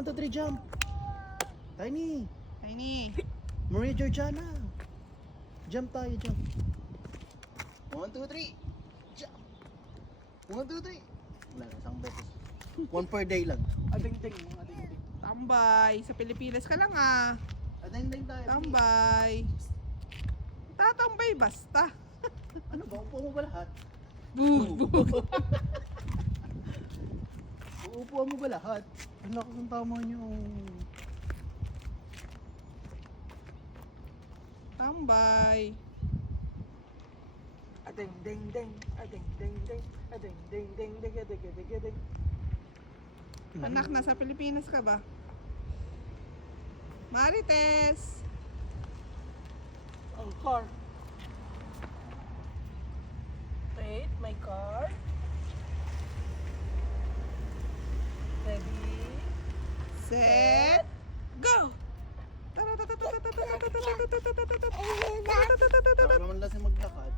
1, 2, 3, jump. Tiny. Tiny. Maria Georgiana. Jump tayo, jump. 1, 2, 3. Jump. 1, 2, 3. Wala na, isang beses. 1 per day lang. Ading-ding, ading-ding. Tambay. Sa Pilipinas ka lang ah. Adeng-deng tayo. Tambay. Tatambay basta. Ano ba? Upo mo ba lahat? Boo! Uupuan mo ba lahat? Ang lakas ng tama niyo. Tambay. Ading-ding-ding, ading-ding-ding, ading-ding-ding-ding, ading-ding-ding. Anak, nasa Pilipinas ka ba? Marites! Ang car. Wait, my car. Ready? Set! Go! Para naman lasing maglakad.